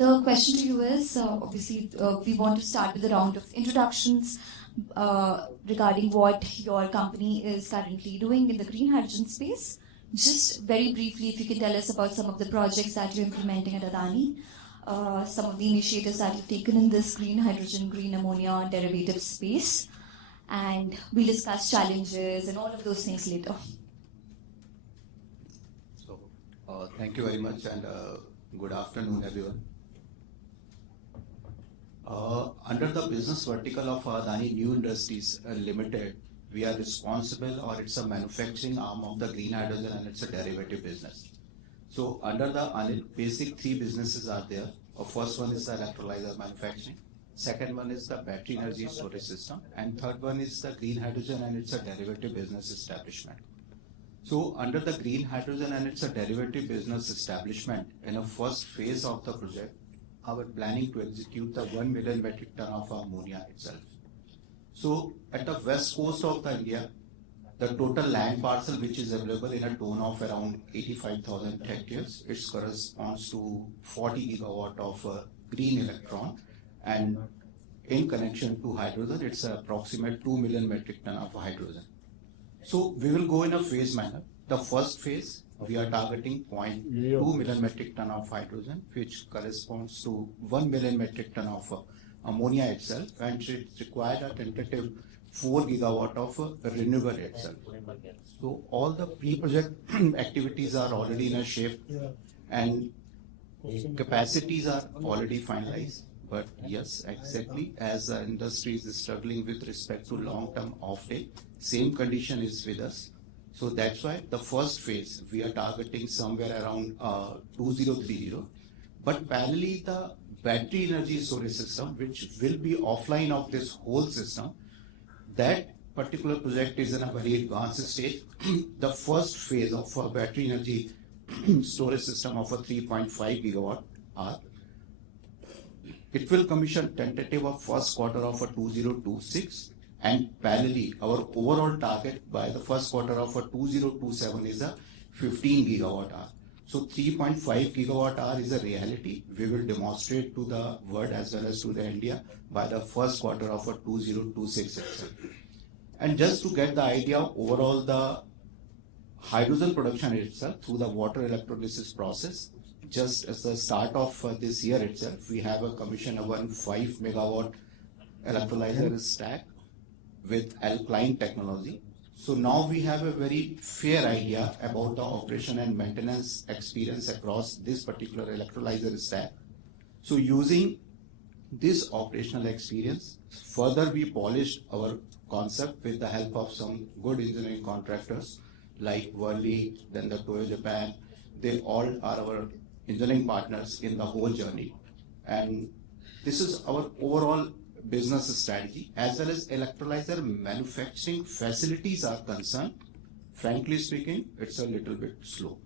the question to you is, obviously, we want to start with a round of introductions regarding what your company is currently doing in the green hydrogen space. Just very briefly, if you can tell us about some of the projects that you're implementing at Adani, some of the initiatives that you've taken in this green hydrogen, green ammonia derivative space, and we'll discuss challenges and all of those things later. So, thank you very much, and good afternoon, everyone. Under the business vertical of Adani New Industries Limited, we are responsible, or it's a manufacturing arm of the green hydrogen, and it's a derivative business. So under the basic three businesses are there. First one is the electrolyzer manufacturing. Second one is the battery energy storage system. And third one is the green hydrogen, and it's a derivative business establishment. So under the green hydrogen and it's a derivative business establishment, in a first phase of the project, our planning to execute the 1 million metric ton of ammonia itself. So at the west coast of the India, the total land parcel which is available in a zone of around 85,000 hectares, it corresponds to 40 gigawatt of green electron, and in connection to hydrogen, it's approximate 2 million metric ton of hydrogen. So we will go in a phase manner. The first phase, we are targeting 0.2 million metric ton of hydrogen, which corresponds to 1 million metric ton of ammonia itself, and it requires a tentative 4 gigawatt of renewable itself. So all the pre-project activities are already in a shape, and capacities are already finalized. But yes, exactly, as the industry is struggling with respect to long-term offtake, same condition is with us. So that's why the first phase, we are targeting somewhere around 2030. But parallelly, the battery energy storage system, which will be offline of this whole system, that particular project is in a very advanced stage. The first phase of a battery energy storage system of a 3.5 gigawatt hour, it will commission tentative of first quarter of a 2026, and parallelly our overall target by the first quarter of a 2027 is a 15 gigawatt hour. So 3.5 gigawatt hour is a reality. We will demonstrate to the world as well as to the India by the first quarter of a 2026 itself. And just to get the idea, overall the hydrogen production itself through the water electrolysis process, just as the start of this year itself, we have a commission of 5 megawatt electrolyzer stack with alkaline technology. So now we have a very fair idea about the operation and maintenance experience across this particular electrolyzer stack. So using this operational experience, further we polished our concept with the help of some good engineering contractors like Worley, then the Toyo Japan. They all are our engineering partners in the whole journey. And this is our overall business strategy. As well as electrolyzer manufacturing facilities are concerned, frankly speaking, it's a little bit slow,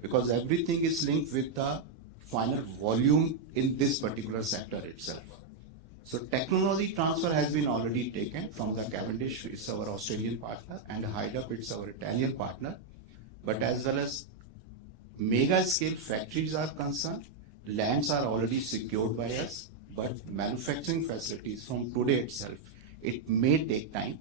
because everything is linked with the final volume in this particular sector itself. So technology transfer has been already taken from the Cavendish, it's our Australian partner, and Hydup, it's our Italian partner. But as well as mega scale factories are concerned, lands are already secured by us, but manufacturing facilities from today itself, it may take time.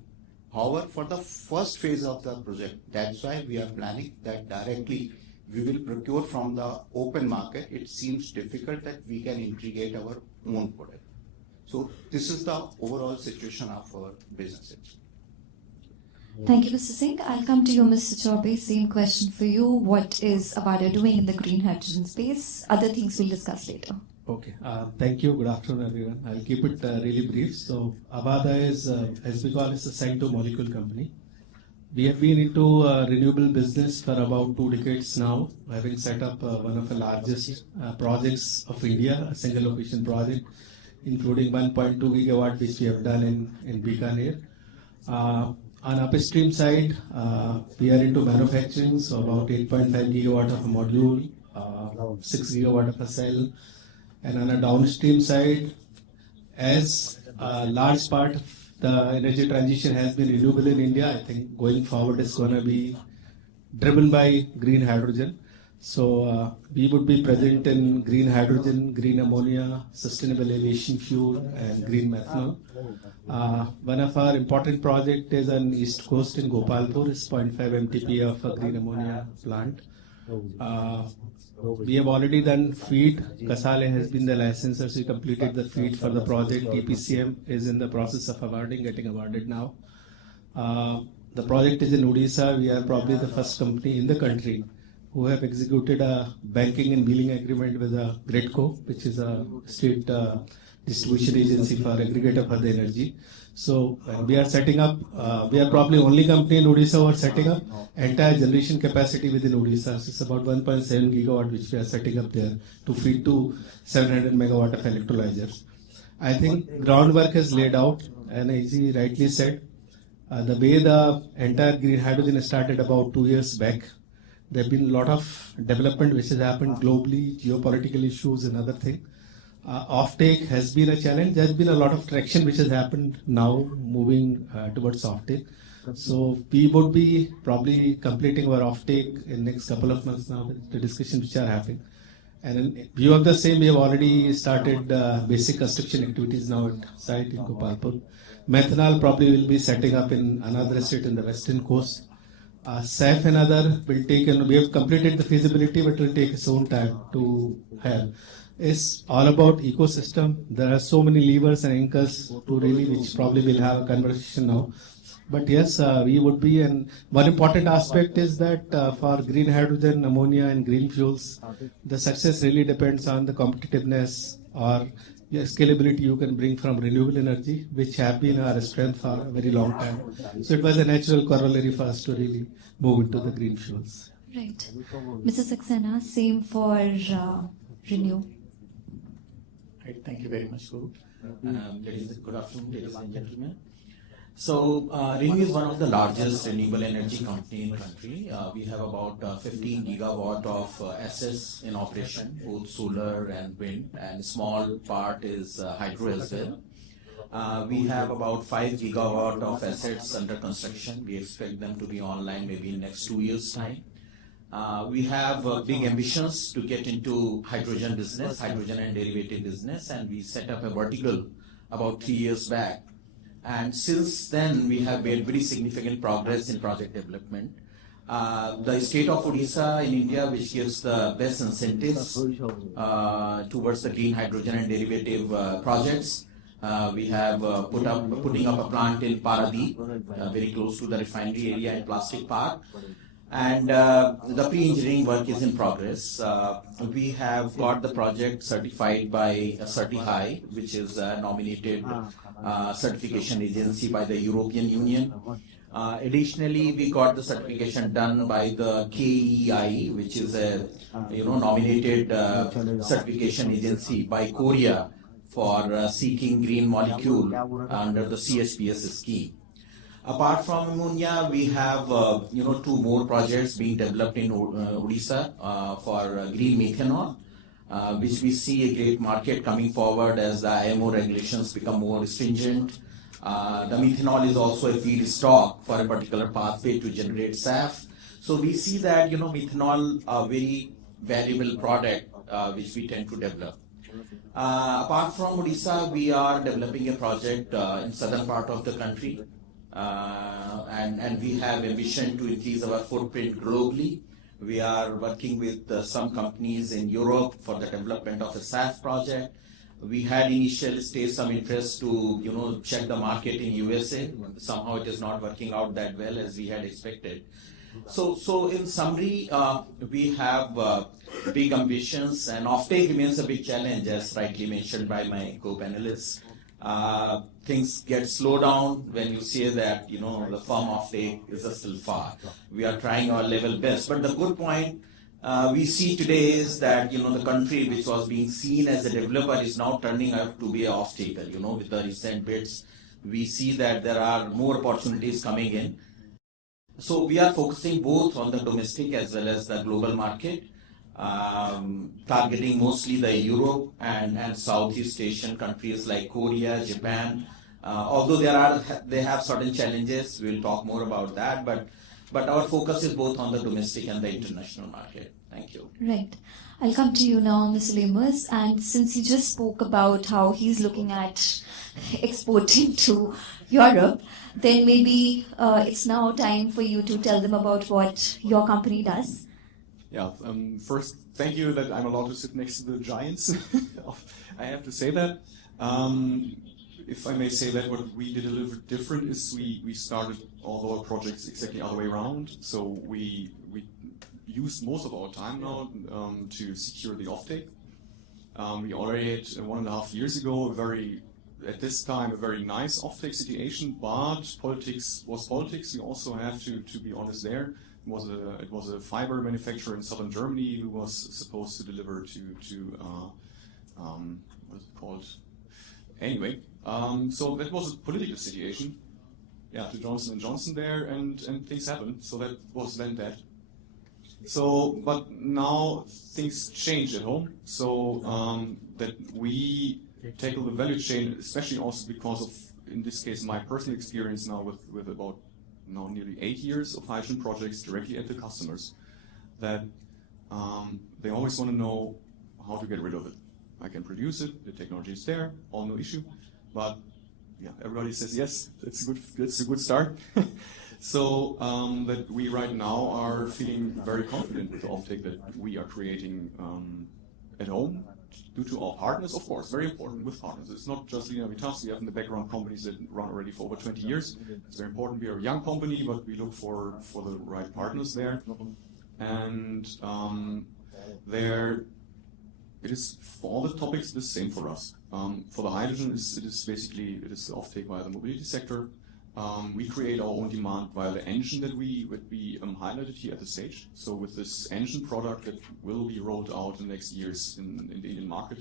However, for the first phase of the project, that's why we are planning that directly we will procure from the open market. It seems difficult that we can integrate our own product. So this is the overall situation of our business. Thank you, Mr. Singh. I'll come to you, Mr. Choubey. Same question for you. What is Avaada doing in the green hydrogen space? Other things we'll discuss later. Okay, thank you. Good afternoon, everyone. I'll keep it really brief. So Avaada is, as we call it, a cyto-molecule company. We have been into renewable business for about 2 decades now, having set up one of the largest projects of India, a single location project, including 1.2 gigawatt, which we have done in Bikaner. On upstream side, we are into manufacturing, so about 8.5 gigawatt of a module, 6 gigawatt of a cell. And on a downstream side, as a large part of the energy transition has been renewable in India, I think going forward is going to be driven by green hydrogen. So we would be present in green hydrogen, green ammonia, sustainable aviation fuel, and green methanol. One of our important project is on East Coast in Gopalpur, is 0.5 MTPA of a green ammonia plant. We have already done feed. Kasale has been the licensor, so we completed the feed for the project. EPCM is in the process of getting awarded now. The project is in Odisha. We are probably the first company in the country who have executed a banking and billing agreement with a GridCo, which is a state distribution agency for aggregator for the energy. So we are setting up, we are probably only company in Odisha who are setting up entire generation capacity within Odisha. So it's about 1.7 gigawatt which we are setting up there to feed to 700 megawatt of electrolyzers. I think groundwork is laid out, and as he rightly said, the way the entire green hydrogen started about 2 years back, there have been a lot of development which has happened globally, geopolitical issues and other things. Offtake has been a challenge. There has been a lot of traction which has happened now moving towards offtake. So we would be probably completing our offtake in next couple of months now with the discussions which are happening. And in view of the same, we have already started basic construction activities now at site in Gopalpur. Methanol probably will be setting up in another state in the western coast. SAF and other will take, and we have completed the feasibility, but it will take its own time to have. It's all about ecosystem. There are so many levers and anchors to really, which probably will have a conversation now. But yes, we would be, and one important aspect is that for green hydrogen, ammonia and green fuels, the success really depends on the competitiveness or scalability you can bring from renewable energy, which have been our strength for a very long time. So it was a natural corollary for us to really move into the green fuels. Right. Mrs. Saxena, same for Renew. Right, thank you very much, Guru. Good afternoon, ladies and gentlemen. So, Renew is one of the largest renewable energy company in the country. We have about 15 gigawatt of assets in operation, both solar and wind, and small part is hydro as well. We have about 5 gigawatt of assets under construction. We expect them to be online maybe in next 2 years' time. We have big ambitions to get into hydrogen business, hydrogen and derivative business, and we set up a vertical about 3 years back. And since then, we have made very significant progress in project development. The state of Odisha in India, which gives the best incentives towards the green hydrogen and derivative projects, we have putting up a plant in Paradip, very close to the refinery area in Plastic Park. And the pre-engineering work is in progress. We have got the project certified by CertiHigh, which is a nominated certification agency by the European Union. Additionally, we got the certification done by the KEI, which is a nominated certification agency by Korea for seeking green molecule under the CSPS scheme. Apart from ammonia, we have 2 more projects being developed in Odisha for green methanol, which we see a great market coming forward as the IMO regulations become more stringent. The methanol is also a feedstock for a particular pathway to generate SAF. So we see that methanol a very valuable product which we tend to develop. Apart from Odisha, we are developing a project in southern part of the country. And we have ambition to increase our footprint globally. We are working with some companies in Europe for the development of a SAF project. We had initial stage some interest to check the market in USA. Somehow it is not working out that well as we had expected. So in summary, we have big ambitions, and offtake remains a big challenge, as rightly mentioned by my co-panelists. Things get slowed down when you say that the firm offtake is still far. We are trying our level best, but the good point we see today is that the country which was being seen as a developer is now turning out to be an off-taker. With the recent bids, we see that there are more opportunities coming in. So we are focusing both on the domestic as well as the global market, targeting mostly the Europe and Southeast Asian countries like Korea, Japan. Although they have certain challenges, we'll talk more about that. But But our focus is both on the domestic and the international market. Thank you. Right. I'll come to you now, Mr. Lemurs. And since he just spoke about how he's looking at exporting to Europe, then maybe it's now time for you to tell them about what your company does. Yeah, first, thank you that I'm allowed to sit next to the giants. I have to say that. If I may say that, what we did a little bit different is we started all our projects exactly the other way around. So we used most of our time now to secure the offtake. We already had 1.5 years ago at this time a very nice offtake situation, but politics was politics. You also have to be honest there. It was a fiber manufacturer in southern Germany who was supposed to deliver to what is it called? Anyway, so that was a political situation. Yeah, to Johnson & Johnson there, and things happened. So that was then that. So, but now things change at home. So that we tackle the value chain, especially also because of, in this case, my personal experience now with about now nearly 8 years of hydrogen projects directly at the customers, that they always want to know how to get rid of it. I can produce it, the technology is there, all no issue, but yeah, everybody says yes, that's a good start. So that we right now are feeling very confident with the offtake that we are creating at home, due to our partners, of course, very important with partners. It's not just Navitas, we have in the background companies that run already for over 20 years. It's very important. We are a young company, but we look for the right partners there. And there, it is for all the topics the same for us. For the hydrogen, it is basically the offtake via the mobility sector. We create our own demand via the engine that we highlighted here at the stage. So with this engine product that will be rolled out in the next years in the Indian market,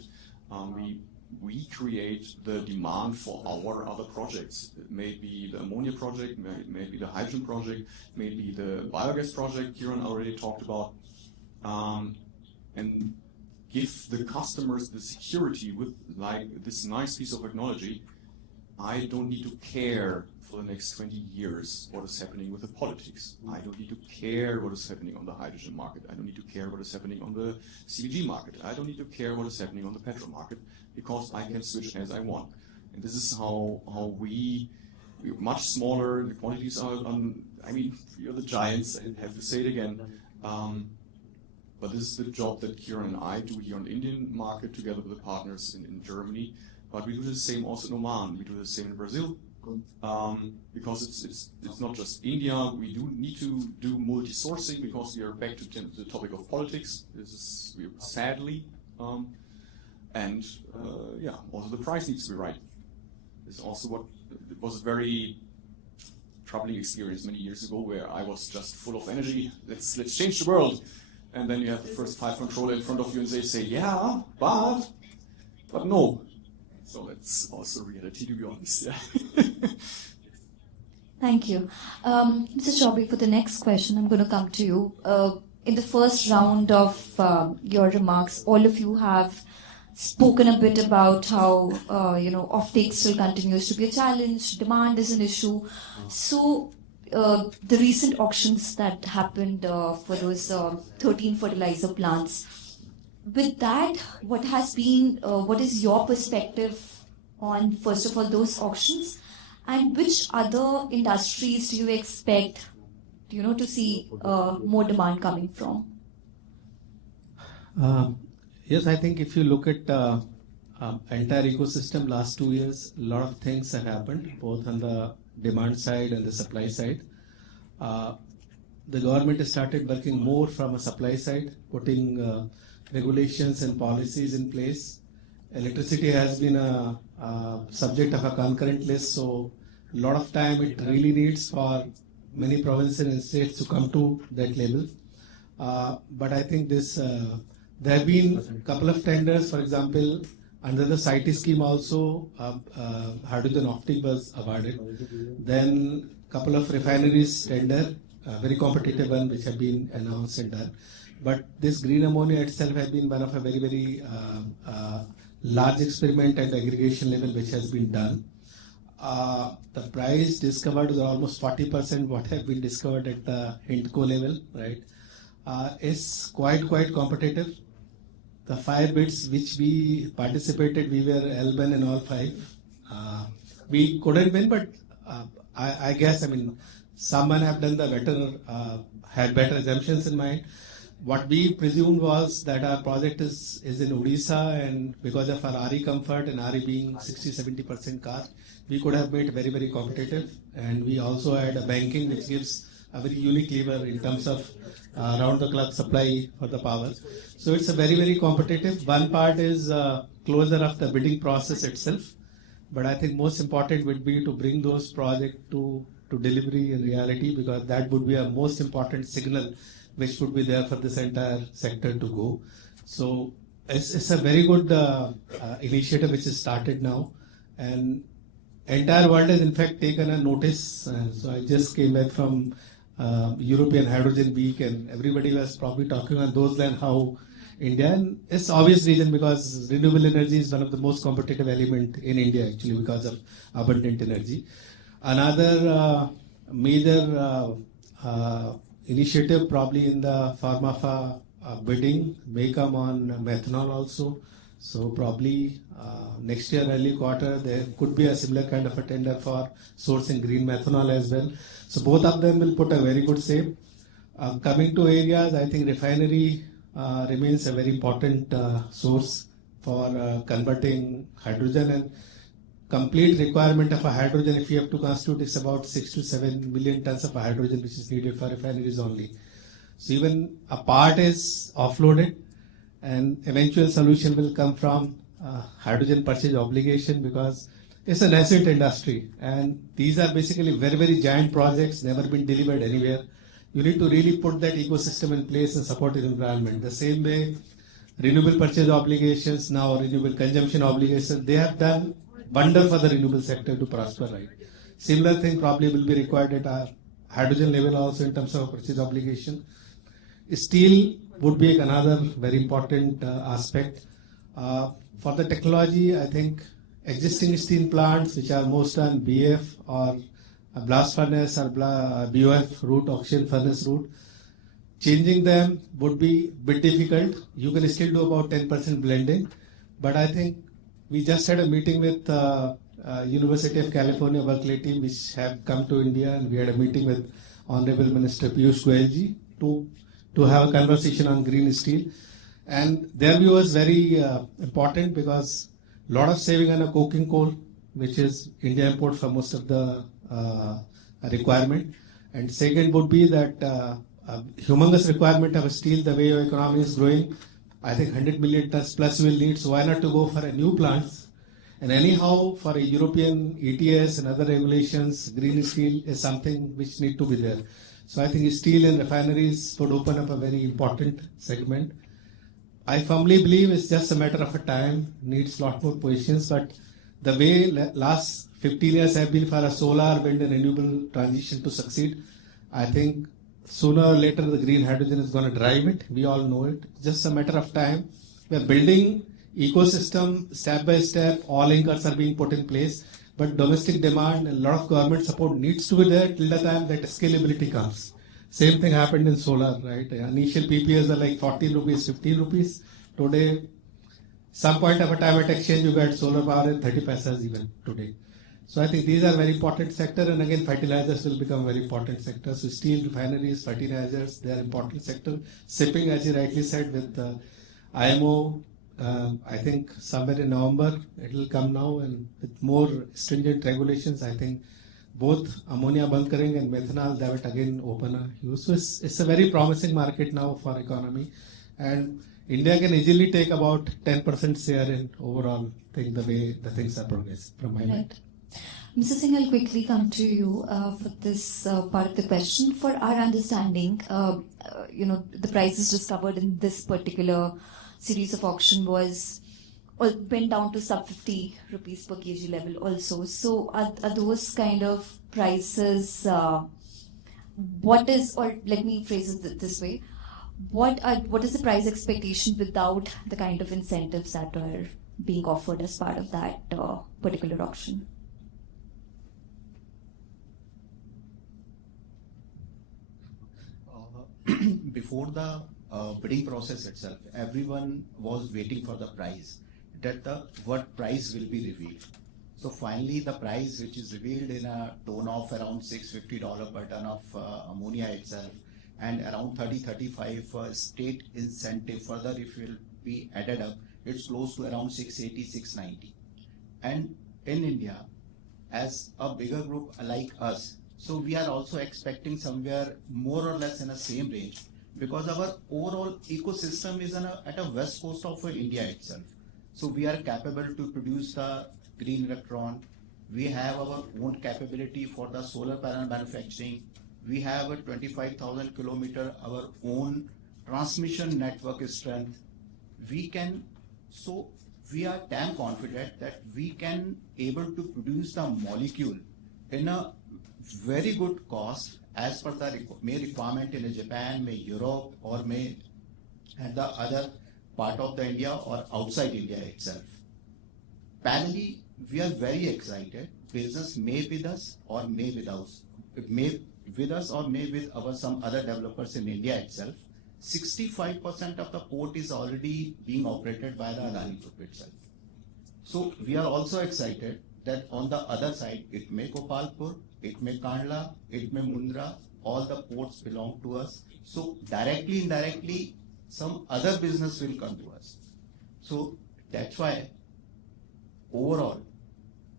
we create the demand for our other projects. It may be the ammonia project, may be the hydrogen project, maybe the biogas project Kieran already talked about, and give the customers the security with like this nice piece of technology. I don't need to care for the next 20 years what is happening with the politics. I don't need to care what is happening on the hydrogen market. I don't need to care what is happening on the CBG market. I don't need to care what is happening on the petrol market, because I can switch as I want. And this is how we're much smaller. The quantities are I mean, you're the giants, I have to say it again. But this is the job that Kieran and I do here on the Indian market together with the partners in Germany. But we do the same also in Oman. We do the same in Brazil. Because it's not just India. We do need to do multi-sourcing because we are back to the topic of politics. This is sadly, and yeah, also the price needs to be right. This is also what it was a very troubling experience many years ago, where I was just full of energy. Let's change the world, and then you have the first 5 controller in front of you, and they say, yeah, but no. So that's also reality, to be honest. Yeah. Thank you. Mr. Choubey, for the next question, I'm going to come to you. In the first round of your remarks, all of you have spoken a bit about how, offtake still continues to be a challenge, demand is an issue. So, the recent auctions that happened for those 13 fertilizer plants, with that, what is your perspective on, first of all, those auctions, and which other industries do you expect, to see more demand coming from? Yes, I think if you look at entire ecosystem last 2 years, a lot of things have happened, both on the demand side and the supply side. The government has started working more from a supply side, putting regulations and policies in place. Electricity has been a subject of a concurrent list, so a lot of time it really needs for many provinces and states to come to that level. But I think there have been a couple of tenders, for example, under the CITI scheme also, hydrogen offtake was awarded. Then a couple of refineries tender, very competitive one, which have been announced and done. But this green ammonia itself has been one of a very, very large experiment at the aggregation level which has been done. the price discovered is almost 40% what have been discovered at the Hindco level, right? Is quite competitive. The 5 bids which we participated, we were L1 in all 5. We couldn't win, but I guess, I mean, someone have done the better, had better assumptions in mind. What we presumed was that our project is in Odisha, and because of our RE comfort and RE being 60-70% cost, we could have made very competitive. And we also had a banking which gives a very unique lever in terms of round the clock supply for the power. So it's a very competitive. One part is closure of the bidding process itself, but I think most important would be to bring those projects to delivery in reality, because that would be a most important signal which would be there for this entire sector to go. So it's a very good initiative which is started now, and entire world has in fact taken a notice. So I just came back from European Hydrogen Week, and everybody was probably talking on those lines how India, and it's obvious reason because renewable energy is one of the most competitive element in India actually because of abundant energy. Another major initiative probably in the pharma bidding may come on methanol also. So probably next year early quarter there could be a similar kind of a tender for sourcing green methanol as well. So both of them will put a very good shape. Coming to areas, I think refinery remains a very important source for converting hydrogen, and complete requirement of a hydrogen, if you have to constitute, is about 6 to 7 million tons of hydrogen which is needed for refineries only. So even a part is offloaded, and eventual solution will come from hydrogen purchase obligation, because it's a nascent industry and these are basically very giant projects, never been delivered anywhere. You need to really put that ecosystem in place and support the environment. The same way renewable purchase obligations, now renewable consumption obligations, they have done wonder for the renewable sector to prosper, right? Similar thing probably will be required at our hydrogen level also in terms of purchase obligation. Steel would be another very important aspect. For the technology, I think existing steel plants which are most on BF or a blast furnace or BOF route, oxygen furnace route, changing them would be a bit difficult. You can still do about 10% blending, but I think we just had a meeting with University of California Berkeley team which have come to India, and we had a meeting with Honorable Minister Piyush Goyal ji to have a conversation on green steel. And their view was very important because a lot of saving on a coking coal, which is India import for most of the requirement. And second would be that humongous requirement of steel, the way your economy is growing. I think 100 million tons plus will need, so why not to go for a new plants? And anyhow, for a European ETS and other regulations, green steel is something which need to be there. So I think steel and refineries would open up a very important segment. I firmly believe it's just a matter of a time, needs a lot more positions, but the way last 15 years have been for a solar, wind and renewable transition to succeed, I think sooner or later the green hydrogen is going to drive it. We all know it. It's just a matter of time. We are building ecosystem step by step. All anchors are being put in place, but domestic demand and a lot of government support needs to be there till the time that scalability comes. Same thing happened in solar, right? Initial PPAs are like 14 rupees, 15 rupees. Today, some point of a time at exchange, you get solar power at 30 paisas even today. So I think these are very important sector, and again fertilizers will become very important sector. So steel, refineries, fertilizers, they are important sector. Shipping, as you rightly said, with IMO, I think somewhere in November it will come now, and with more stringent regulations, I think both ammonia band karenge and methanol, that would again open a use. So it's a very promising market now for economy, and India can easily take about 10% share in overall thing, the way the things are progressing from my mind. Mr. Singh, I'll quickly come to you for this part of the question. For our understanding, the prices discovered in this particular series of auction went down to sub 50 rupees per kg level also. So are those kind of prices, let me phrase it this way, what is the price expectation without the kind of incentives that are being offered as part of that particular auction? before the bidding process itself, everyone was waiting for the price, that the what price will be revealed. So finally, the price which is revealed in a tone of around $650 per ton of ammonia itself, and around 30-35 state incentive further if will be added up, it's close to around 680-690. And in India, as a bigger group like us, so we are also expecting somewhere more or less in the same range, because our overall ecosystem is at a west coast of India itself. So we are capable to produce the green electron. We have our own capability for the solar panel manufacturing. We have a 25,000 kilometer our own transmission network strength. We are damn confident that we can able to produce the molecule in a very good cost as per the requirement in Japan, may Europe, or may at the other part of the India or outside India itself. Parallelly, we are very excited. Business may with us or may with us. It may with us or may with some other developers in India itself. 65% of the port is already being operated by the Adani Group itself. So we are also excited that on the other side, it may Gopalpur, it may Kandla, it may Mundra, all the ports belong to us. So directly, indirectly, some other business will come to us. So that's why overall,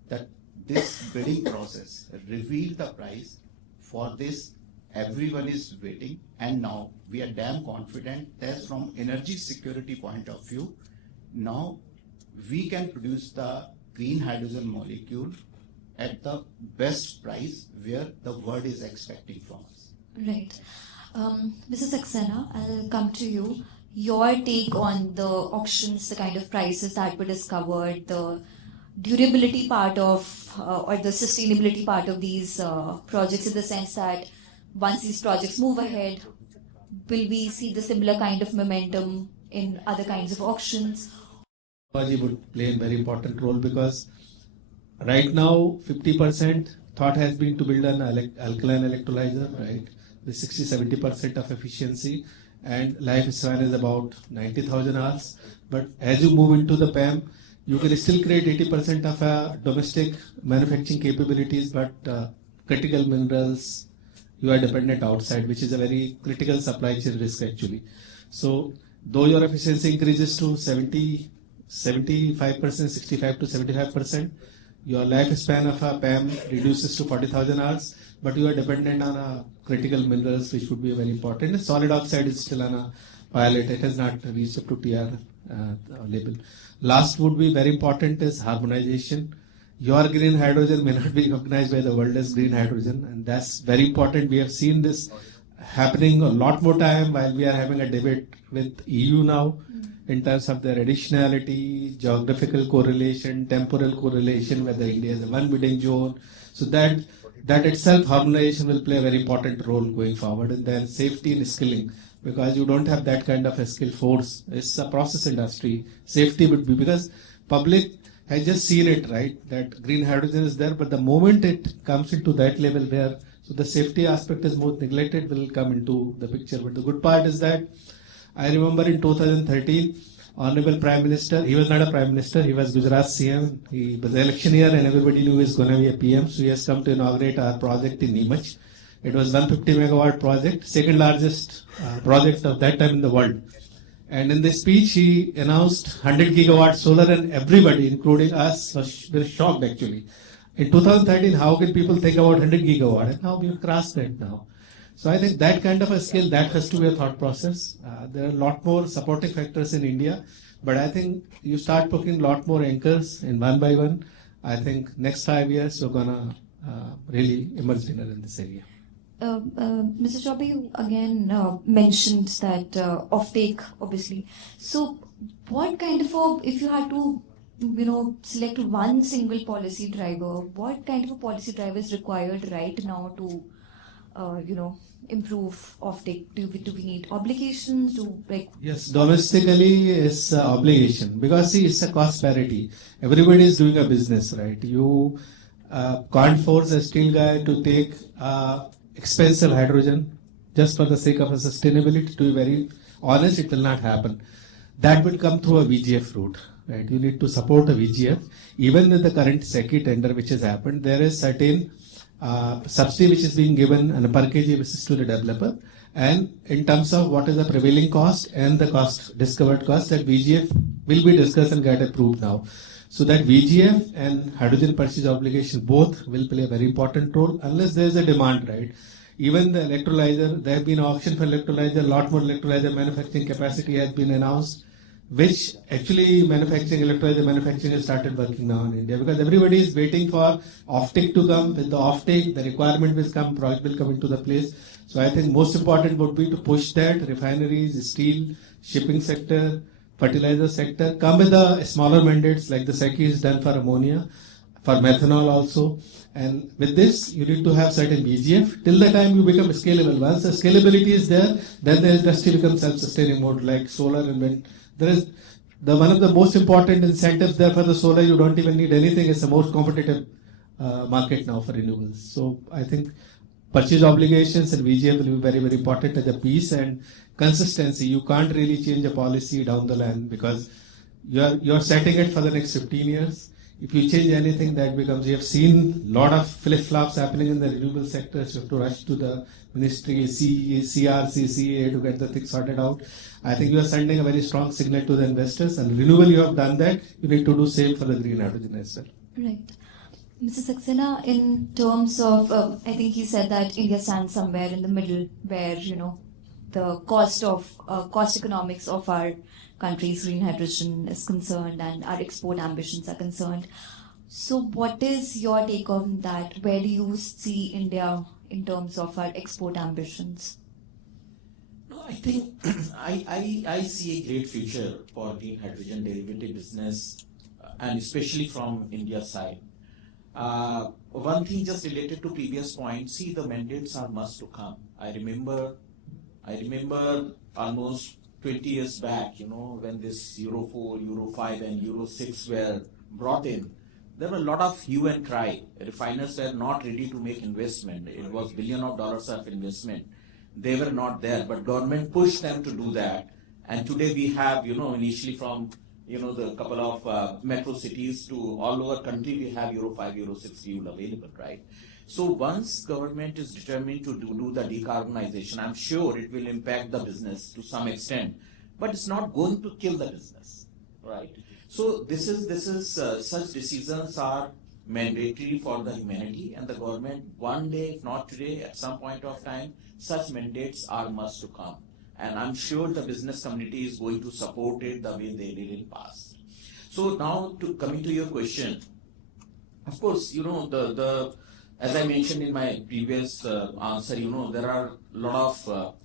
that this bidding process revealed the price. For this, everyone is waiting, and now we are damn confident that from energy security point of view, now we can produce the green hydrogen molecule at the best price where the world is expecting from us. Right. Mrs. Saxena, I'll come to you. Your take on the auctions, the kind of prices that were discovered, the durability part of or the sustainability part of these projects, in the sense that once these projects move ahead, will we see the similar kind of momentum in other kinds of auctions? Technology would play a very important role, because right now 50% thought has been to build an alkaline electrolyzer, right, with 60-70% of efficiency, and lifespan is about 90,000 hours. But as you move into the PAM, you can still create 80% of domestic manufacturing capabilities, but critical minerals, you are dependent outside, which is a very critical supply chain risk actually. So though your efficiency increases to 75%, 65 to 75%, your lifespan of a PAM reduces to 40,000 hours, but you are dependent on critical minerals, which would be very important. And solid oxide is still on a pilot. It has not reached up to TR label. Last would be very important is harmonization. Your green hydrogen may not be recognized by the world as green hydrogen, and that's very important. We have seen this happening a lot more time while we are having a debate with EU now in terms of their additionality, geographical correlation, temporal correlation, whether India is a one bidding zone. So that itself, harmonization will play a very important role going forward. And then safety and skilling, because you don't have that kind of a skill force. It's a process industry. Safety would be, because public has just seen it, right, that green hydrogen is there, but the moment it comes into that level where, so the safety aspect is more neglected, will come into the picture. But the good part is that I remember in 2013, Honorable Prime Minister, he was not a Prime Minister, he was Gujarat CM, he was the election year and everybody knew he was going to be a PM, so he has come to inaugurate our project in Neemuch. It was 150 megawatt project, second largest project of that time in the world. And in this speech, he announced 100 gigawatt solar, and everybody, including us, was very shocked actually. In 2013, how can people think about 100 gigawatt? And now we have crossed that now. So I think that kind of a skill, that has to be a thought process. There are a lot more supporting factors in India, but I think you start putting a lot more anchors in one by one. I think next 5 years, we're going to really emerge winner in this area. Mr. Choubey, you again mentioned that offtake, obviously. So what kind of if you had to, select one single policy driver, what kind of a policy driver is required right now to, improve offtake? Do we need obligations? Yes, domestically it's obligation, because see, it's a cost parity. Everybody is doing a business, right? You can't force a steel guy to take expensive hydrogen just for the sake of a sustainability, to be very honest, it will not happen. That will come through a VGF route, right? You need to support a VGF. Even with the current SECI tender which has happened, there is certain subsidy which is being given on a per kg basis to the developer. And in terms of what is the prevailing cost and the cost, discovered cost, that VGF will be discussed and get approved now. So that VGF and hydrogen purchase obligation both will play a very important role unless there is a demand, right? Even the electrolyzer, there have been auction for electrolyzer, a lot more electrolyzer manufacturing capacity has been announced, which actually electrolyzer manufacturing has started working now in India, because everybody is waiting for offtake to come. With the offtake, the requirement will come, project will come into the place. So I think most important would be to push that refineries, steel, shipping sector, fertilizer sector, come with the smaller mandates like the SECI is done for ammonia, for methanol also. And with this, you need to have certain VGF till the time you become scalable. Once the scalability is there, then the industry becomes self-sustaining mode like solar and wind. There is one of the most important incentives there for the solar. You don't even need anything. It's the most competitive market now for renewables. So I think purchase obligations and VGF will be very, very important as a piece, and consistency. You can't really change a policy down the line because you're setting it for the next 15 years. If you change anything, that becomes, you have seen a lot of flip-flops happening in the renewable sector. So you have to rush to the ministry, CRC, CA to get the thing sorted out. I think you are sending a very strong signal to the investors, and renewable, you have done that. You need to do same for the green hydrogen as well. Right. Mr. Saxena, in terms of, I think he said that India stands somewhere in the middle where, the cost economics of our country's green hydrogen is concerned and our export ambitions are concerned. So what is your take on that? Where do you see India in terms of our export ambitions? No, I think I see a great future for green hydrogen derivative business, and especially from India's side. One thing just related to previous point, see, the mandates are must to come. I remember almost 20 years back, when this Euro 4, Euro 5 and Euro 6 were brought in, there were a lot of hue and cry. Refiners were not ready to make investment. It was billions of dollars of investment. They were not there, but government pushed them to do that. And today we have, initially from the couple of metro cities to all over country, we have Euro 5, Euro 6 fuel available, right? So once government is determined to do the decarbonization, I'm sure it will impact the business to some extent, but it's not going to kill the business, right? So this is such decisions are mandatory for the humanity, and the government one day, if not today, at some point of time, such mandates are must to come. And I'm sure the business community is going to support it the way they did in past. So now coming to your question, of course, as I mentioned in my previous answer, there are a lot of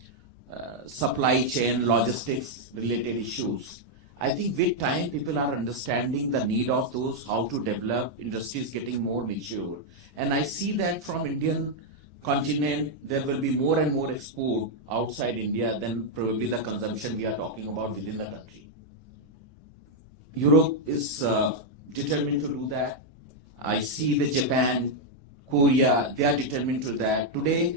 supply chain logistics related issues. I think with time people are understanding the need of those, how to develop, industries getting more mature. And I see that from Indian continent, there will be more and more export outside India than probably the consumption we are talking about within the country. Europe is determined to do that. I see the Japan, Korea, they are determined to that. Today,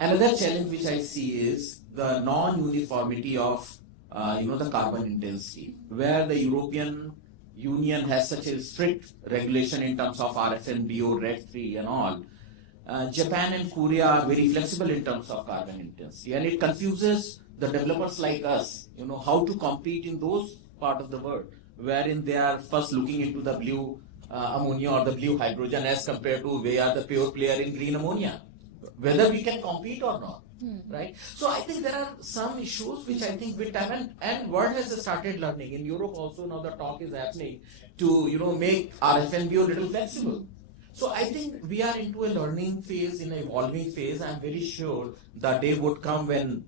another challenge which I see is the non-uniformity of the carbon intensity, where the European Union has such a strict regulation in terms of RFNBO, RED 3 and all. Japan and Korea are very flexible in terms of carbon intensity, and it confuses the developers like us, how to compete in those part of the world, wherein they are first looking into the blue ammonia or the blue hydrogen as compared to we are the pure player in green ammonia, whether we can compete or not, right? So I think there are some issues which I think with time, and world has started learning. In Europe also now the talk is happening to, make RFNBO a little flexible. So I think we are into a learning phase, in an evolving phase. I'm very sure the day would come when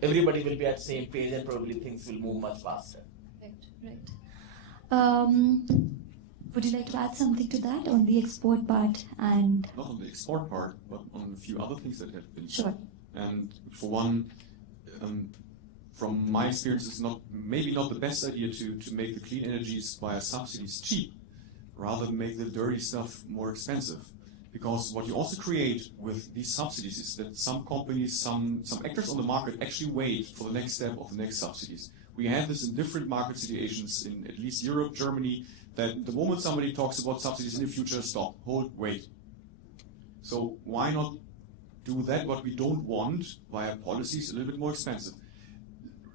everybody will be at the same page and probably things will move much faster. Right. Would you like to add something to that on the export part and? Not on the export part, but on a few other things that have been Sure. And for one, from my experience, it's maybe not the best idea to make the clean energies via subsidies cheap, rather than make the dirty stuff more expensive. Because what you also create with these subsidies is that some companies, some actors on the market actually wait for the next step of the next subsidies. We have this in different market situations in at least Europe, Germany, that the moment somebody talks about subsidies in the future, stop, hold, wait. So why not do that what we don't want via policies a little bit more expensive?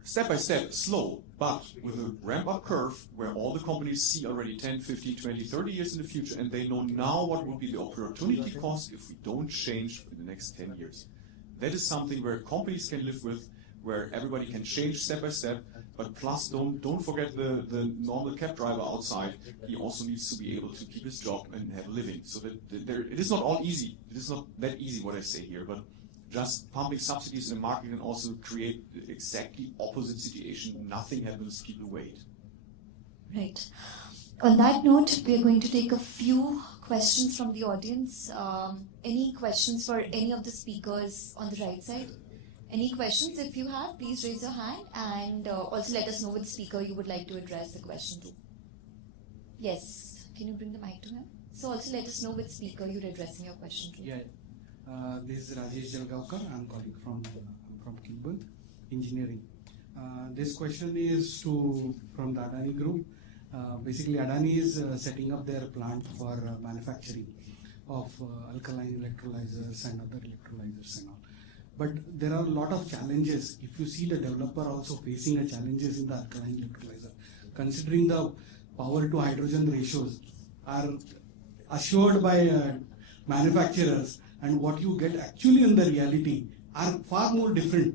Step by step, slow, but with a ramp-up curve where all the companies see already 10, 15, 20, 30 years in the future, and they know now what will be the opportunity cost if we don't change in the next 10 years. That is something where companies can live with, where everybody can change step by step, but plus don't forget the normal cab driver outside. He also needs to be able to keep his job and have a living. So that it is not all easy. It is not that easy what I say here, but just pumping subsidies in the market can also create the exactly opposite situation. Nothing happens, people wait. Right. On that note, we are going to take a few questions from the audience. Any questions for any of the speakers on the right side? Any questions? If you have, please raise your hand and also let us know which speaker you would like to address the question to. Yes. Can you bring the mic to him? So also let us know which speaker you're addressing your question to. Yeah. This is Rajesh Jalgaonkar. I'm calling from Kimball Engineering. This question is from the Adani Group. Basically, Adani is setting up their plant for manufacturing of alkaline electrolyzers and other electrolyzers and all. But there are a lot of challenges. If you see the developer also facing a challenges in the alkaline electrolyzer, considering the power to hydrogen ratios are assured by manufacturers, and what you get actually in the reality are far more different.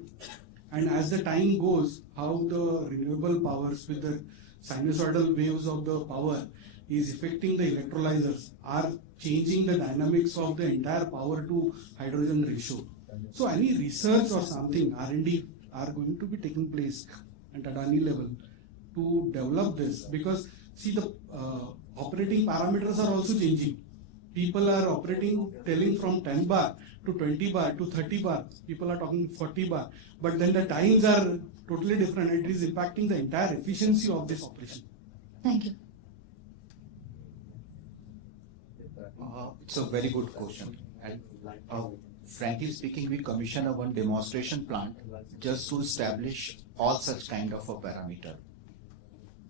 And as the time goes, how the renewable powers with the sinusoidal waves of the power is affecting the electrolyzers are changing the dynamics of the entire power to hydrogen ratio. So any research or something, R&D are going to be taking place at Adani level to develop this, because see the operating parameters are also changing. People are operating, telling from 10 bar to 20 bar to 30 bar. People are talking 40 bar. But then the times are totally different. It is impacting the entire efficiency of this operation. Thank you. It's a very good question. And frankly speaking, we commissioned one demonstration plant just to establish all such kind of a parameter.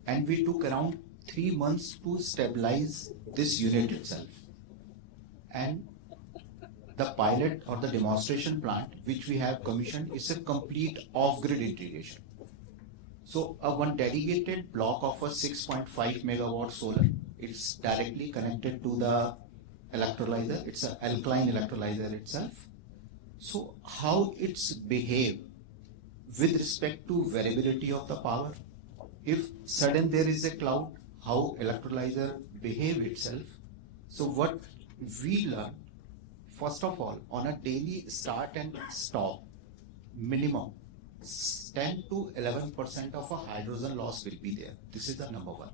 And we took around 3 months to stabilize this unit itself. And the pilot or the demonstration plant which we have commissioned is a complete off-grid integration. So one dedicated block of a 6.5 megawatt solar, it's directly connected to the electrolyzer. It's an alkaline electrolyzer itself. So how it's behave with respect to variability of the power, if sudden there is a cloud, how electrolyzer behave itself. So what we learn, first of all, on a daily start and stop, minimum 10 to 11% of a hydrogen loss will be there. This is the number one.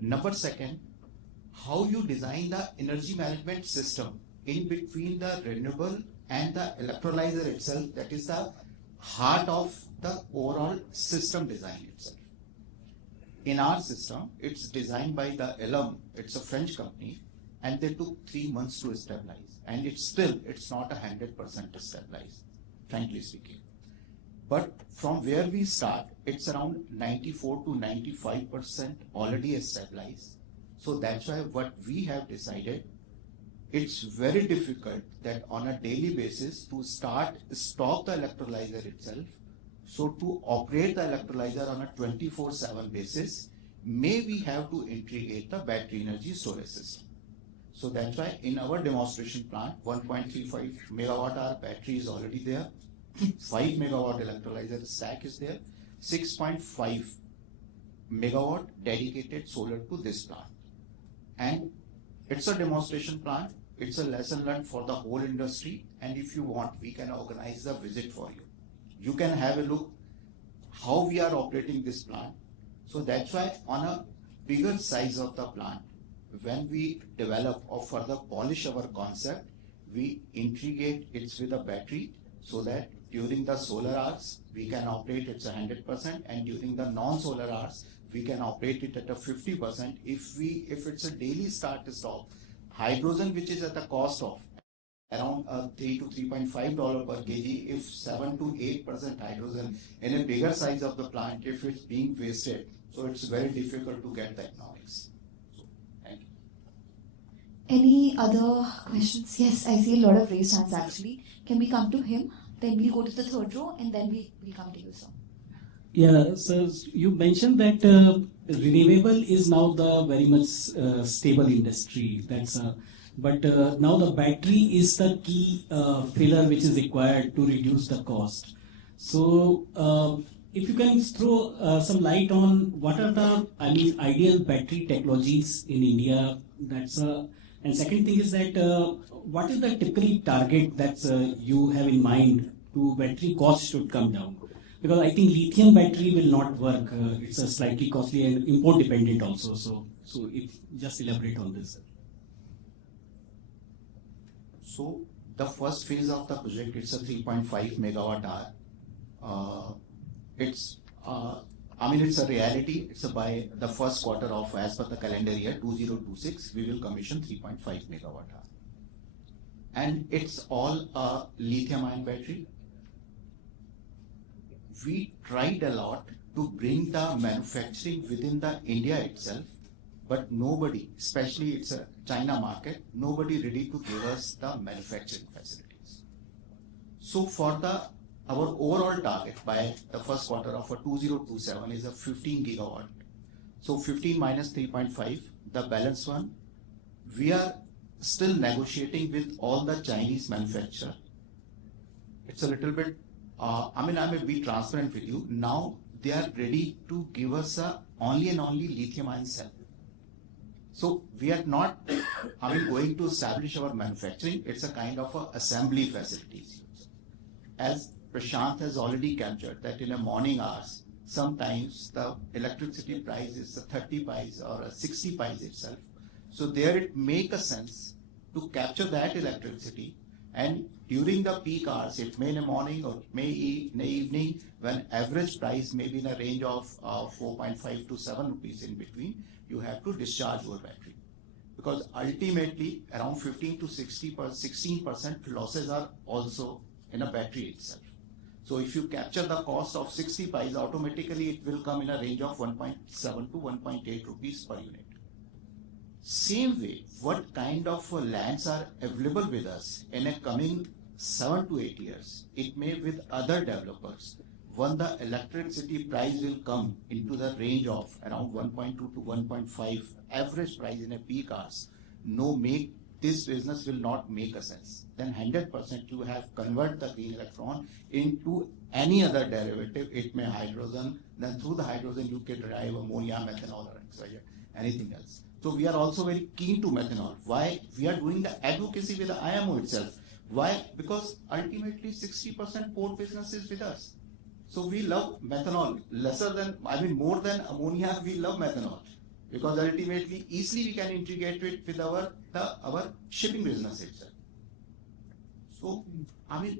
Number second, how you design the energy management system in between the renewable and the electrolyzer itself, that is the heart of the overall system design itself. In our system, it's designed by the Elam, it's a French company, and they took 3 months to stabilize. And it's not 100% stabilized, frankly speaking. But from where we start, it's around 94 to 95% already stabilized. So that's why what we have decided, it's very difficult that on a daily basis to stop the electrolyzer itself. So to operate the electrolyzer on a 24/7 basis, may we have to integrate the battery energy storage system. So that's why in our demonstration plant, 1.35 megawatt hour battery is already there, 5 megawatt electrolyzer stack is there, 6.5 megawatt dedicated solar to this plant. And it's a demonstration plant, it's a lesson learned for the whole industry, and if you want, we can organize the visit for you. You can have a look how we are operating this plant. So that's why on a bigger size of the plant, when we develop or further polish our concept, we integrate it with a battery so that during the solar hours, we can operate it 100%, and during the non-solar hours, we can operate it at a 50%. If it's a daily start to stop, hydrogen, which is at the cost of around $3 to $3.5 per kg, if 7 to 8% hydrogen in a bigger size of the plant, if it's being wasted, so it's very difficult to get the economics. So, thank you. Any other questions? Yes, I see a lot of raised hands actually. Can we come to him? Then we'll go to the third row and then we'll come to you, sir. Yeah, so you mentioned that renewable is now the very much stable industry. But now the battery is the key pillar which is required to reduce the cost. So if you can throw some light on what are the ideal battery technologies in India. And second thing is that what is the typical target that you have in mind to battery cost should come down? Because I think lithium battery will not work. It's a slightly costly and import dependent also. So if just elaborate on this. So the first phase of the project, it's a 3.5 megawatt hour. It's a reality. It's by the first quarter of, as per the calendar year 2026, we will commission 3.5 megawatt hour. And it's all a lithium ion battery. We tried a lot to bring the manufacturing within the India itself, but nobody, especially it's a China market, nobody ready to give us the manufacturing facilities. So for our overall target by the first quarter of 2027 is a 15 gigawatt. So 15 minus 3.5, the balance one, we are still negotiating with all the Chinese manufacturer. It's a little bit, I may be transparent with you. Now they are ready to give us only and only lithium ion cell. So we are not, going to establish our manufacturing. It's a kind of assembly facilities. As Prashant has already captured that in the morning hours, sometimes the electricity price is 30 pies or 60 pies itself. So there it make a sense to capture that electricity, and during the peak hours, it may in the morning or it may in the evening, when average price may be in a range of 4.5 to 7 rupees in between, you have to discharge your battery. Because ultimately around 15 to 16% losses are also in a battery itself. So if you capture the cost of 60 pies, automatically it will come in a range of 1.7 to 1.8 rupees per unit. Same way, what kind of lands are available with us in a coming 7 to 8 years, it may with other developers, when the electricity price will come into the range of around 1.2 to 1.5 average price in a peak hours, this business will not make a sense. Then 100% you have convert the green electron into any other derivative. It may hydrogen, then through the hydrogen you can derive ammonia, methanol or anything else. So we are also very keen to methanol. Why? We are doing the advocacy with the IMO itself. Why? Because ultimately 60% port business is with us. So we love methanol more than ammonia, we love methanol. Because ultimately easily we can integrate it with our shipping business itself. So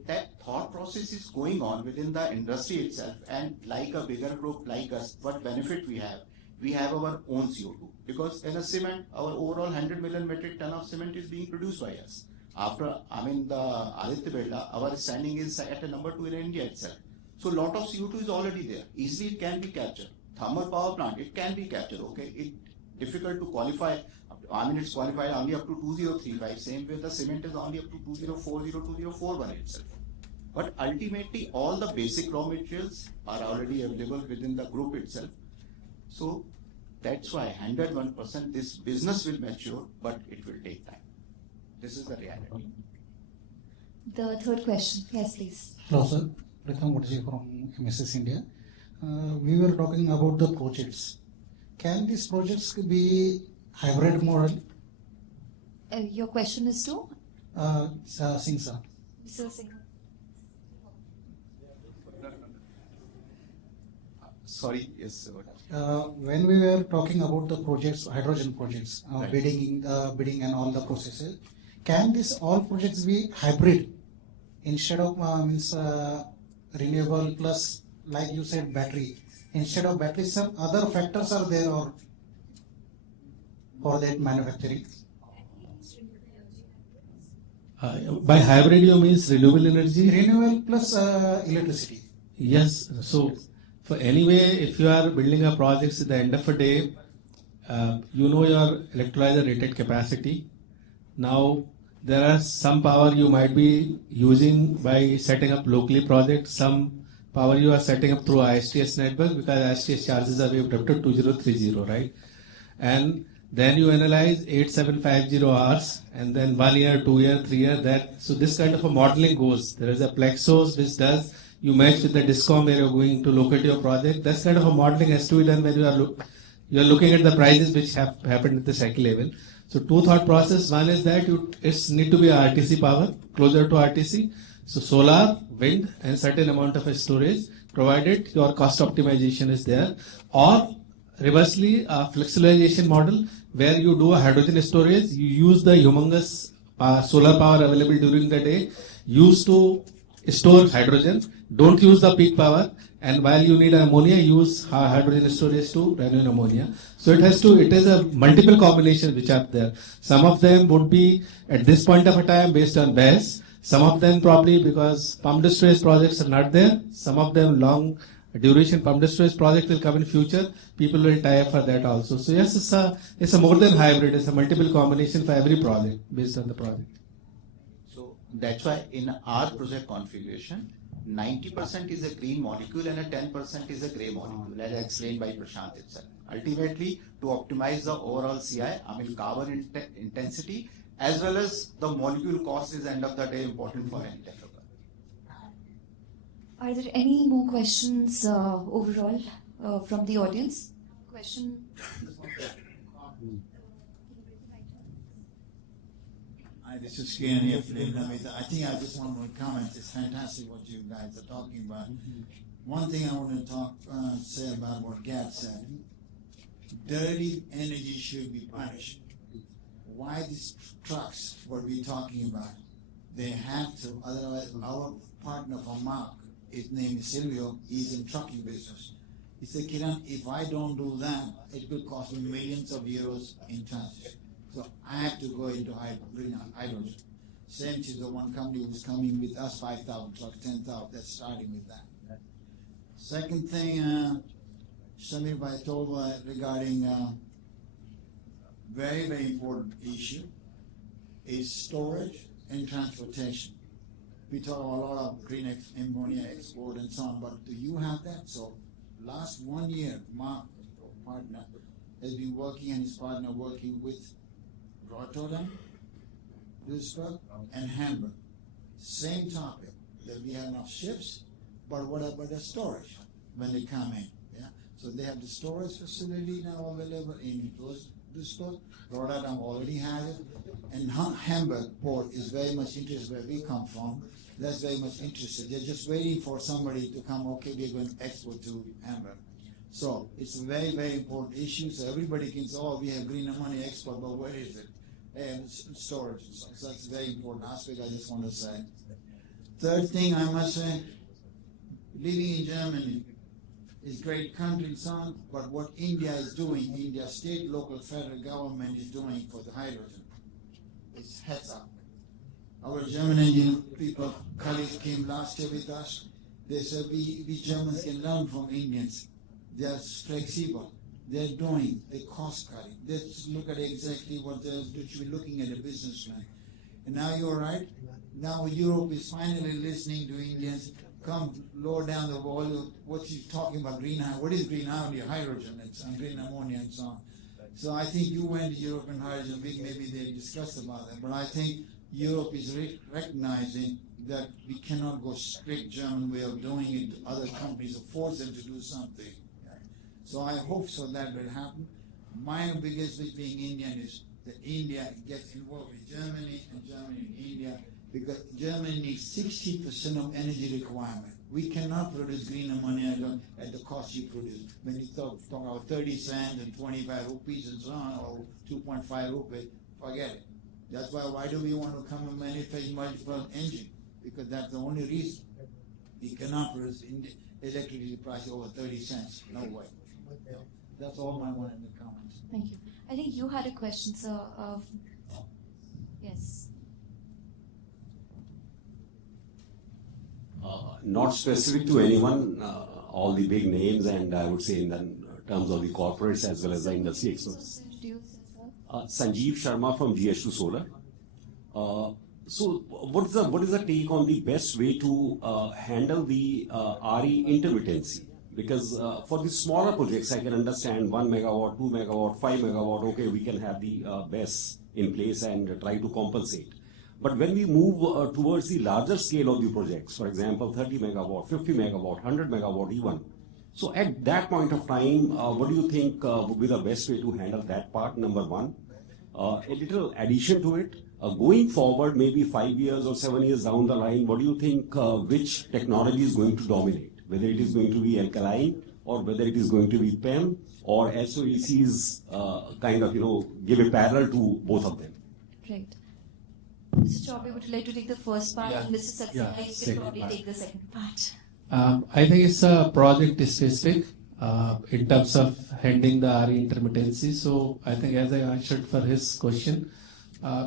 that thought process is going on within the industry itself, and like a bigger group like us, what benefit we have? We have our own CO2, because in a cement, our overall 100 million metric ton of cement is being produced by us. After, the Aditya Birla, our standing is at a number 2 in India itself. So lot of CO2 is already there. Easily it can be captured. Thermal power plant, it can be captured, okay? It's difficult to qualify. It's qualified only up to 2035. Same way the cement is only up to 2040, 2041 itself. But ultimately, all the basic raw materials are already available within the group itself. So that's why 101% this business will mature, but it will take time. This is the reality. The third question. Yes, please. Hello, sir. Pratham Mukherjee from MSS India. We were talking about the projects. Can these projects be hybrid model? Your question is to? Singh, sir. Mr. Singh. Sorry, yes, sir. When we were talking about the projects, hydrogen projects, Right. bidding and all the processes, can these all projects be hybrid instead of renewable plus, like you said, battery? Instead of battery, some other factors are there or for that manufacturing? By hybrid, you means renewable energy? Renewable plus electricity. Yes. So, for anyway, if you are building a project at the end of a day, you know your electrolyzer rated capacity. Now, there are some power you might be using by setting up locally project. Some power you are setting up through ISTS network because ISTS charges are waived up to 2030, right? And then you analyze 8750 hours and then 1 year, 2 year, 3 year, that. So this kind of a modeling goes. There is a Plexos which does, you match with the discom where you're going to locate your project. That's kind of a modeling has to be done when you are looking at the prices which have happened at the cycle level. So two thought process. One is that it's need to be RTC power, closer to RTC. So solar, wind, and certain amount of storage, provided your cost optimization is there. Or reversely, a flexibilization model where you do a hydrogen storage, you use the humongous solar power available during the day, used to store hydrogen, don't use the peak power, and while you need ammonia, use hydrogen storage to run in ammonia. So it is a multiple combination which are there. Some of them would be at this point of a time based on BESS. Some of them probably because pumped storage projects are not there. Some of them long duration pumped storage project will come in future. People will tie up for that also. So yes, it's a more than hybrid. It's a multiple combination for every project based on the project. So that's why in our project configuration, 90% is a green molecule and a 10% is a gray molecule, as explained by Prashant itself. Ultimately, to optimize the overall CI, carbon intensity, as well as the molecule cost is end of the day important for any developer. Are there any more questions overall from the audience? Question? Hi, this is Singh here from Navitas. I think I just want to comment. It's fantastic what you guys are talking about. One thing I want to say about what Gerd said. Dirty energy should be punished. Why these trucks, what we're talking about? They have to, otherwise our partner from Mark, his name is Silvio, he's in trucking business. He said, Kiran, if I don't do that, it will cost me millions of euros in transit. So I have to go into green hydrogen. Same to the one company who's coming with us, 5,000 trucks, 10,000, that's starting with that. Second thing, Samir Bhai told regarding very, very important issue is storage and transportation. We talk a lot of green ammonia export and so on, but do you have that? So last 1 year, Mark, partner, has been working and his partner working with Rotterdam, Duisburg, and Hamburg. Same topic, that we have enough ships, but what about the storage when they come in? Yeah, so they have the storage facility now available in Duisburg. Rotterdam already has it, and Hamburg port is very much interested where we come from. That's very much interested. They're just waiting for somebody to come. Okay, we're going to export to Hamburg. So it's a very, very important issue. So everybody can say, oh, we have green ammonia export, but where is it? And storage. So that's a very important aspect I just want to say. Third thing I must say, living in Germany is a great country and so on, but what India is doing, India state, local, federal government is doing for the hydrogen, it's heads up. Our German engineer people, colleagues came last year with us. They said we Germans can learn from Indians. They are flexible. They're doing the cost cutting. They look at exactly what they should be looking at a businessman. And now you're right. Now Europe is finally listening to Indians. Come lower down the volume. What he's talking about green? What is green hydrogen? It's green ammonia and so on. So I think you went to European Hydrogen Week. Maybe they discussed about that. But I think Europe is recognizing that we cannot go strict German way of doing it to other countries or force them to do something. So I hope so that will happen. My biggest wish being Indian is that India gets involved with Germany and Germany and India, because Germany needs 60% of energy requirement. We cannot produce green ammonia at the cost you produce. When you talk about 30 cents and 25 rupees and so on, or 2.5 rupees, forget it. That's why do we want to come and manufacture multiple engine? Because that's the only reason. We cannot produce electricity price over 30 cents. No way. That's all I wanted to comment. Thank you. I think you had a question, sir. Yes. not specific to anyone, all the big names, and I would say in the terms of the corporates as well as the industry experts. Sanjeev Sharma from GH2 Solar. So what is the take on the best way to handle the RE intermittency? Because for the smaller projects, I can understand 1 megawatt, 2 megawatt, 5 megawatt, okay, we can have the BESS in place and try to compensate. But when we move towards the larger scale of the projects, for example, 30 megawatt, 50 megawatt, 100 megawatt even, so at that point of time, what do you think would be the best way to handle that part, number one? A little addition to it, going forward, maybe 5 years or 7 years down the line, what do you think which technology is going to dominate? Whether it is going to be alkaline or whether it is going to be PEM or SOECs kind of, give a parallel to both of them. Right. Mr. Choubey, would you like to take the first part? Yeah. And Mr. Saxena, Yeah, you can second probably part. take the second part. I think it's a project specific in terms of handling the RE intermittency. So I think as I answered for his question,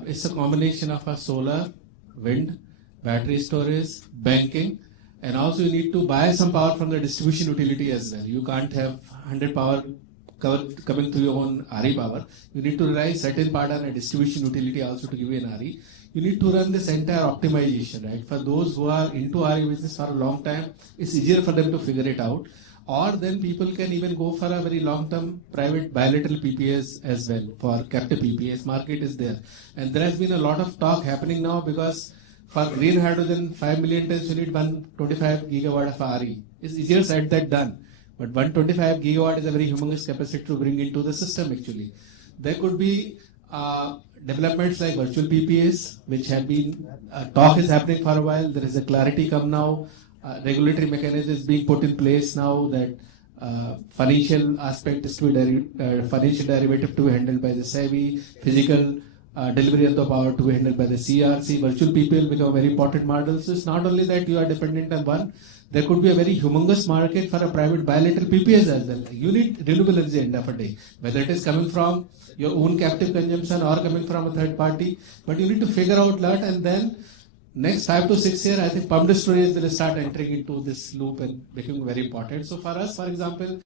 it's a combination of a solar, wind, battery storage, banking, and also you need to buy some power from the distribution utility as well. You can't have 100 power coming through your own RE power. You need to rely certain part on a distribution utility also to give you an RE. You need to run this entire optimization, right? For those who are into RE business for a long time, it's easier for them to figure it out. Or then people can even go for a very long-term private bilateral PPAs as well. For captive PPAs, market is there. And there has been a lot of talk happening now because for green hydrogen, 5 million tons, you need 125 gigawatt of RE. It's easier said than done. But 125 gigawatt is a very humongous capacity to bring into the system actually. There could be developments like virtual PPAs, which have been, talk is happening for a while. There is a clarity come now. Regulatory mechanism is being put in place now that financial aspect is to be financial derivative to be handled by the SEBI, physical delivery of the power to be handled by the CRC. Virtual PPA will become a very important model. So it's not only that you are dependent on one, there could be a very humongous market for a private bilateral PPAs as well. You need renewable energy at the end of the day, whether it is coming from your own captive consumption or coming from a third party. But you need to figure out that, and then next 5 to 6 years, I think pumped storage will start entering into this loop and becoming very important. So for us, for example,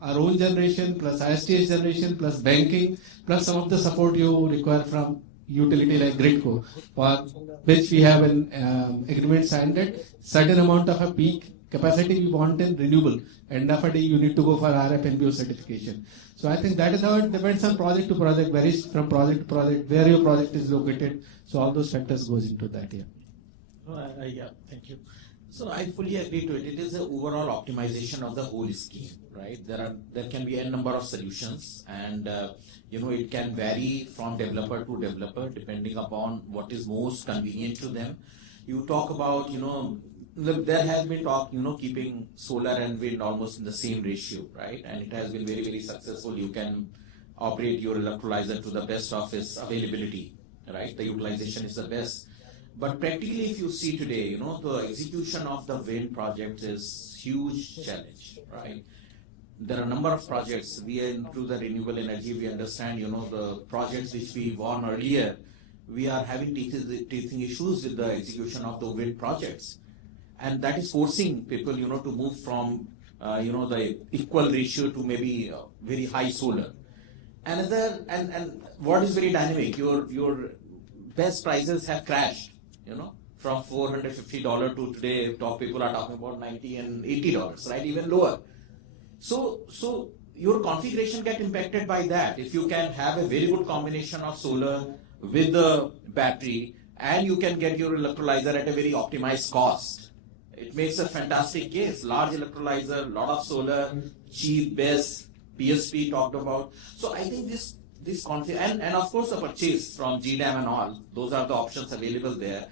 our own generation plus ISTS generation plus banking plus some of the support you require from utility like Gridco, for which we have an agreement signed that certain amount of a peak capacity we want in renewable. End of a day, you need to go for RF NBO certification. So I think that is how it depends on project to project, varies from project to project, where your project is located. So all those factors goes into that here. Yeah, thank you. So I fully agree to it. It is an overall optimization of the whole scheme, right? There can be a number of solutions, and it can vary from developer to developer depending upon what is most convenient to them. You talk about, there has been talk, keeping solar and wind almost in the same ratio, right? And it has been very, very successful. You can operate your electrolyzer to the best of its availability, right? The utilization is the best. But practically, if you see today, the execution of the wind project is huge challenge, right? There are a number of projects. We are into the renewable energy. We understand, the projects which we won earlier, we are having teething issues with the execution of the wind projects. And that is forcing people, to move from, the equal ratio to maybe very high solar. Another, and what is very dynamic, your best prices have crashed, from $450 to today, top people are talking about $90 and $80, right? Even lower. So your configuration get impacted by that. If you can have a very good combination of solar with the battery, and you can get your electrolyzer at a very optimized cost, it makes a fantastic case. Large electrolyzer, lot of solar, cheap, best, PSP talked about. So I think this and of course the purchase from GDAM and all, those are the options available there.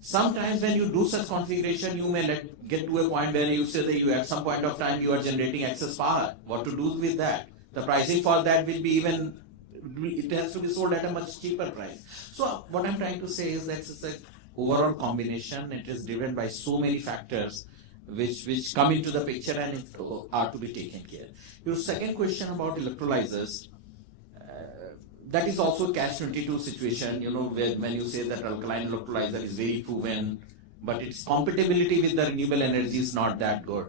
Sometimes when you do such configuration, you may get to a point where you say that you at some point of time you are generating excess power. What to do with that? The pricing for that will be it has to be sold at a much cheaper price. So what I'm trying to say is that it's an overall combination. It is driven by so many factors which come into the picture and are to be taken care. Your second question about electrolyzers, that is also a catch-22 situation, where when you say that alkaline electrolyzer is very proven, but its compatibility with the renewable energy is not that good.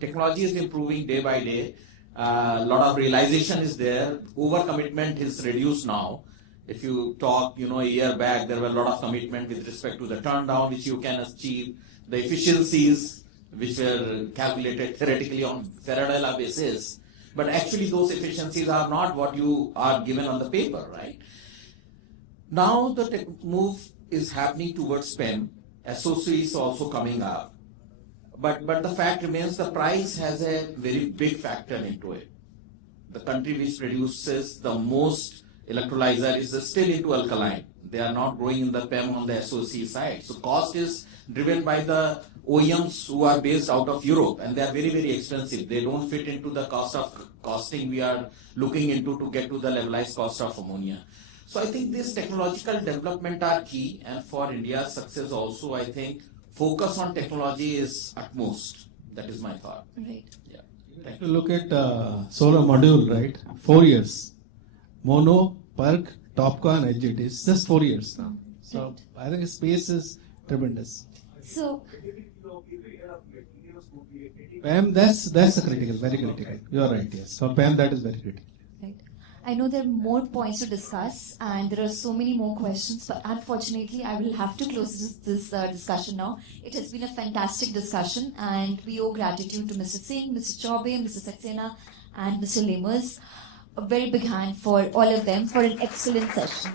Technology is improving day by day. A lot of realization is there. Overcommitment is reduced now. If you talk, a year back, there were a lot of commitment with respect to the turndown, which you can achieve, the efficiencies, which were calculated theoretically on Faraday law basis. But actually, those efficiencies are not what you are given on the paper, right? Now the move is happening towards PEM. SOC is also coming up. But the fact remains the price has a very big factor into it. The country which produces the most electrolyzer is still into alkaline. They are not growing in the PEM on the SOC side. So cost is driven by the OEMs who are based out of Europe, and they are very, very expensive. They don't fit into the costing we are looking into to get to the levelized cost of ammonia. So I think this technological development are key, and for India's success also, I think focus on technology is utmost. That is my thought. Right. Yeah. If you look at solar module, right? 4 years. Mono, PERC, TOPCon, HGT. It's just 4 years now. So I think space is tremendous. So, PEM, that's a critical, very critical. You are right, yes. For PEM, that is very critical. right. I know there are more points to discuss and there are so many more questions, but unfortunately, I will have to close this discussion now. It has been a fantastic discussion and we owe gratitude to Mr. Singh, Mr. Choubey, Mr. Saxena, and Mr. Lemers. A very big hand for all of them for an excellent session.